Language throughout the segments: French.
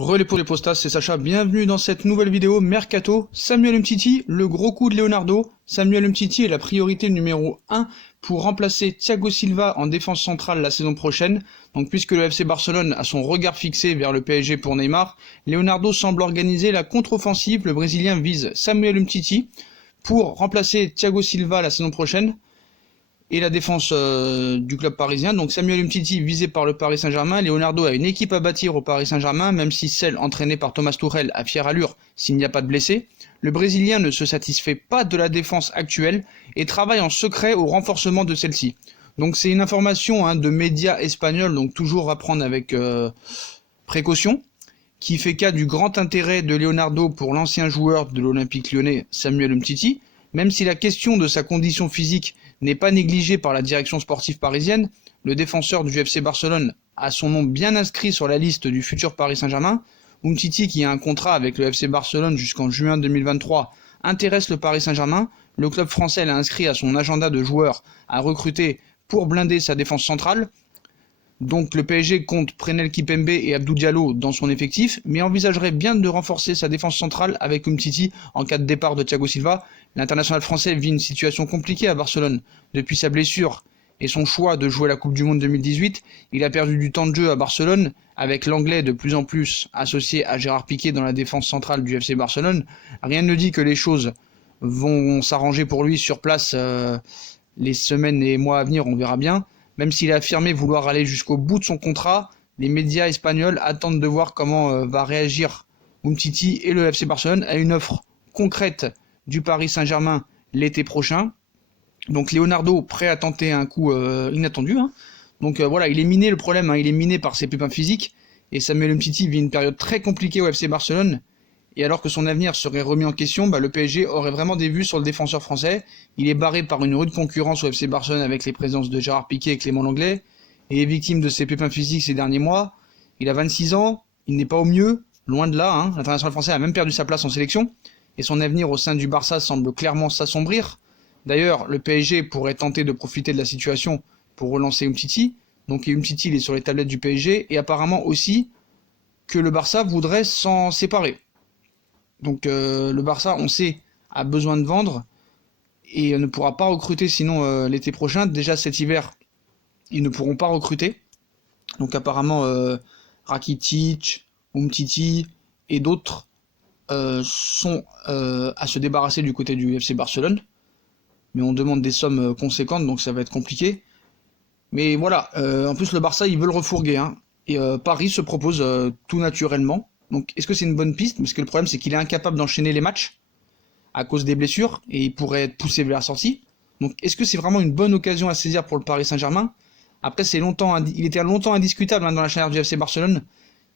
Relais pour les postas, c'est Sacha, bienvenue dans cette nouvelle vidéo Mercato. Samuel Umtiti, le gros coup de Leonardo. Samuel Umtiti est la priorité numéro 1 pour remplacer Thiago Silva en défense centrale la saison prochaine. Donc puisque le FC Barcelone a son regard fixé vers le PSG pour Neymar, Leonardo semble organiser la contre-offensive. Le Brésilien vise Samuel Umtiti pour remplacer Thiago Silva la saison prochaine et la défense du club parisien. Donc Samuel Umtiti visé par le Paris Saint-Germain. Leonardo a une équipe à bâtir au Paris Saint-Germain, même si celle entraînée par Thomas Tuchel a fière allure s'il n'y a pas de blessés. Le Brésilien ne se satisfait pas de la défense actuelle et travaille en secret au renforcement de celle-ci. Donc c'est une information de médias espagnols, donc toujours à prendre avec précaution, qui fait cas du grand intérêt de Leonardo pour l'ancien joueur de l'Olympique lyonnais Samuel Umtiti. Même si la question de sa condition physique n'est pas négligée par la direction sportive parisienne, le défenseur du FC Barcelone a son nom bien inscrit sur la liste du futur Paris Saint-Germain. Umtiti, qui a un contrat avec le FC Barcelone jusqu'en juin 2023, intéresse le Paris Saint-Germain. Le club français l'a inscrit à son agenda de joueurs à recruter pour blinder sa défense centrale. Donc le PSG compte Presnel Kimpembe et Abdou Diallo dans son effectif, mais envisagerait bien de renforcer sa défense centrale avec Umtiti en cas de départ de Thiago Silva. L'international français vit une situation compliquée à Barcelone. Depuis sa blessure et son choix de jouer la Coupe du Monde 2018, il a perdu du temps de jeu à Barcelone, avec l'anglais de plus en plus associé à Gérard Piqué dans la défense centrale du FC Barcelone. Rien ne dit que les choses vont s'arranger pour lui sur place les semaines et mois à venir, on verra bien. Même s'il a affirmé vouloir aller jusqu'au bout de son contrat, les médias espagnols attendent de voir comment va réagir Umtiti et le FC Barcelone à une offre concrète du Paris Saint-Germain l'été prochain. Donc Leonardo prêt à tenter un coup inattendu. Donc voilà, il est miné, le problème, il est miné par ses pépins physiques. Et Samuel Umtiti vit une période très compliquée au FC Barcelone. Et alors que son avenir serait remis en question, le PSG aurait vraiment des vues sur le défenseur français. Il est barré par une rude concurrence au FC Barcelone avec les présences de Gérard Piqué et Clément Lenglet, et est victime de ses pépins physiques ces derniers mois. Il a 26 ans, il n'est pas au mieux, loin de là. L'international français a même perdu sa place en sélection, et son avenir au sein du Barça semble clairement s'assombrir. D'ailleurs, le PSG pourrait tenter de profiter de la situation pour relancer Umtiti. Donc Umtiti il est sur les tablettes du PSG, et apparemment aussi que le Barça voudrait s'en séparer. Donc le Barça, on sait, a besoin de vendre et ne pourra pas recruter sinon l'été prochain. Déjà cet hiver, ils ne pourront pas recruter. Donc apparemment Rakitic, Umtiti et d'autres sont à se débarrasser du côté du FC Barcelone. Mais on demande des sommes conséquentes, donc ça va être compliqué. Mais voilà, en plus le Barça, ils veulent refourguer. Et Paris se propose tout naturellement. Donc est-ce que c'est une bonne piste? Parce que le problème c'est qu'il est incapable d'enchaîner les matchs à cause des blessures et il pourrait être poussé vers la sortie. Donc est-ce que c'est vraiment une bonne occasion à saisir pour le Paris Saint-Germain? Après il était longtemps indiscutable dans la charnière du FC Barcelone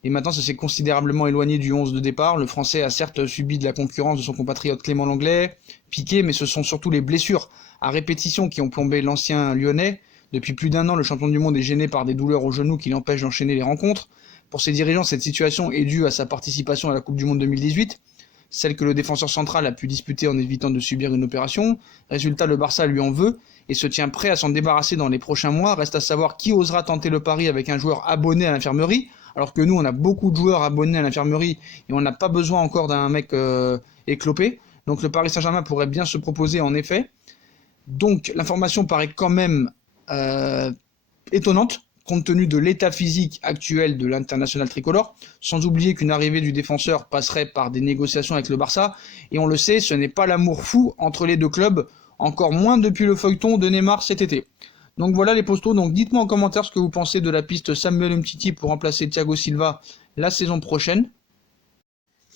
et maintenant ça s'est considérablement éloigné du 11 de départ. Le Français a certes subi de la concurrence de son compatriote Clément Lenglet, Piqué, mais ce sont surtout les blessures à répétition qui ont plombé l'ancien Lyonnais. Depuis plus d'un an, le champion du monde est gêné par des douleurs au genou qui l'empêchent d'enchaîner les rencontres. Pour ses dirigeants, cette situation est due à sa participation à la Coupe du Monde 2018, celle que le défenseur central a pu disputer en évitant de subir une opération. Résultat, le Barça lui en veut et se tient prêt à s'en débarrasser dans les prochains mois. Reste à savoir qui osera tenter le pari avec un joueur abonné à l'infirmerie, alors que nous, on a beaucoup de joueurs abonnés à l'infirmerie et on n'a pas besoin encore d'un mec éclopé. Donc le Paris Saint-Germain pourrait bien se proposer en effet. Donc l'information paraît quand même étonnante, compte tenu de l'état physique actuel de l'international tricolore, sans oublier qu'une arrivée du défenseur passerait par des négociations avec le Barça, et on le sait, ce n'est pas l'amour fou entre les deux clubs, encore moins depuis le feuilleton de Neymar cet été. Donc voilà les postos, donc dites-moi en commentaire ce que vous pensez de la piste Samuel Umtiti pour remplacer Thiago Silva la saison prochaine.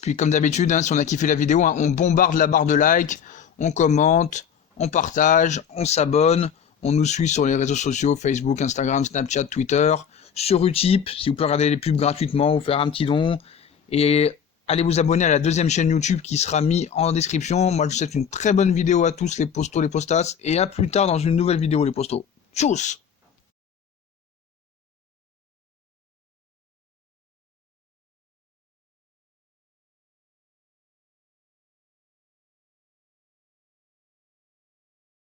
Puis comme d'habitude, si on a kiffé la vidéo, on bombarde la barre de like, on commente, on partage, on s'abonne. On nous suit sur les réseaux sociaux, Facebook, Instagram, Snapchat, Twitter, sur Utip, si vous pouvez regarder les pubs gratuitement ou faire un petit don. Et allez vous abonner à la deuxième chaîne YouTube qui sera mise en description. Moi je vous souhaite une très bonne vidéo à tous les postos, les postas, et à plus tard dans une nouvelle vidéo les postos. Tchuss!